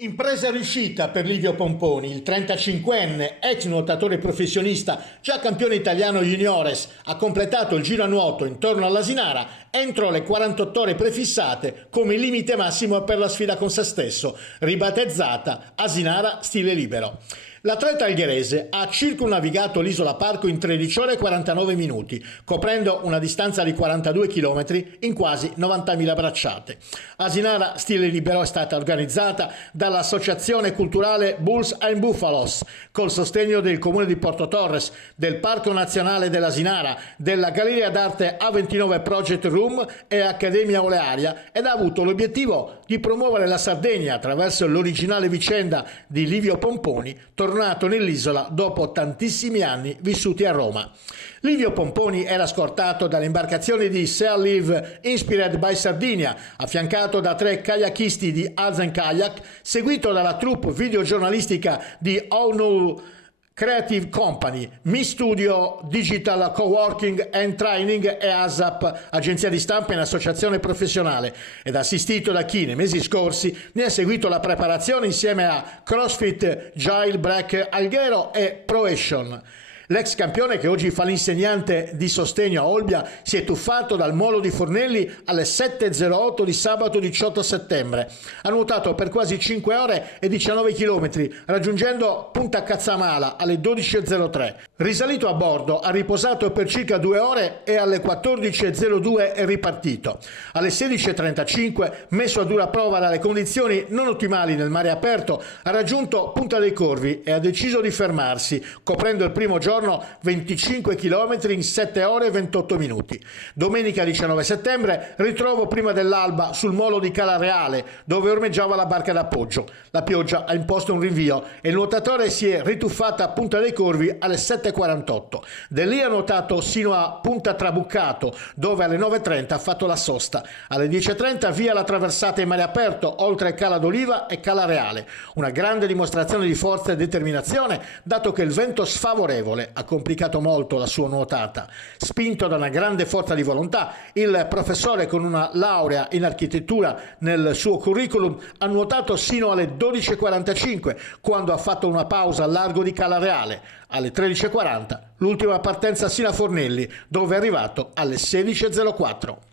Impresa riuscita per Livio Pomponi, il 35enne, ex nuotatore professionista, già campione italiano juniores, ha completato il giro a nuoto intorno all'Asinara entro le 48 ore prefissate come limite massimo per la sfida con se stesso, ribattezzata Asinara Stile Libero. L'atleta algherese ha circumnavigato l'isola Parco in 13 ore e 49 minuti, coprendo una distanza di 42 km in quasi 90.000 bracciate. Asinara Stile Libero è stata organizzata dall'Associazione Culturale Bulls and Buffalos, col sostegno del Comune di Porto Torres, del Parco Nazionale dell'Asinara, della Galleria d'Arte A29 Project Room e Accademia Olearia, ed ha avuto l'obiettivo di promuovere la Sardegna attraverso l'originale vicenda di Livio Pomponi, tornato nell'isola dopo tantissimi anni vissuti a Roma. Livio Pomponi era scortato dalle imbarcazioni di Sail Live Inspired by Sardinia, affiancato da 3 kayakisti di Alzen Kayak, seguito dalla troupe videogiornalistica di ONU Creative Company, Mi Studio Digital Coworking and Training e ASAP, agenzia di stampa in associazione professionale, ed assistito da chi nei mesi scorsi ne ha seguito la preparazione insieme a CrossFit Jailbreak Alghero e Proation. L'ex campione, che oggi fa l'insegnante di sostegno a Olbia, si è tuffato dal molo di Fornelli alle 7.08 di sabato 18 settembre. Ha nuotato per quasi 5 ore e 19 km, raggiungendo Punta Cazzamala alle 12.03. Risalito a bordo, ha riposato per circa 2 ore e alle 14.02 è ripartito. Alle 16.35, messo a dura prova dalle condizioni non ottimali nel mare aperto, ha raggiunto Punta dei Corvi e ha deciso di fermarsi, coprendo il primo giorno 25 km in 7 ore e 28 minuti. Domenica 19 settembre ritrovo prima dell'alba sul molo di Cala Reale, dove ormeggiava la barca d'appoggio. La pioggia ha imposto un rinvio e il nuotatore si è rituffato a Punta dei Corvi alle 7.48. Da lì ha nuotato sino a Punta Trabuccato, dove alle 9.30 ha fatto la sosta. Alle 10.30 via la traversata in mare aperto oltre Cala d'Oliva e Cala Reale. Una grande dimostrazione di forza e determinazione, dato che il vento sfavorevole ha complicato molto la sua nuotata. Spinto da una grande forza di volontà, il professore, con una laurea in architettura nel suo curriculum, ha nuotato sino alle 12.45, quando ha fatto una pausa al largo di Cala Reale. Alle 13.40 l'ultima partenza sino a Fornelli, dove è arrivato alle 16.04.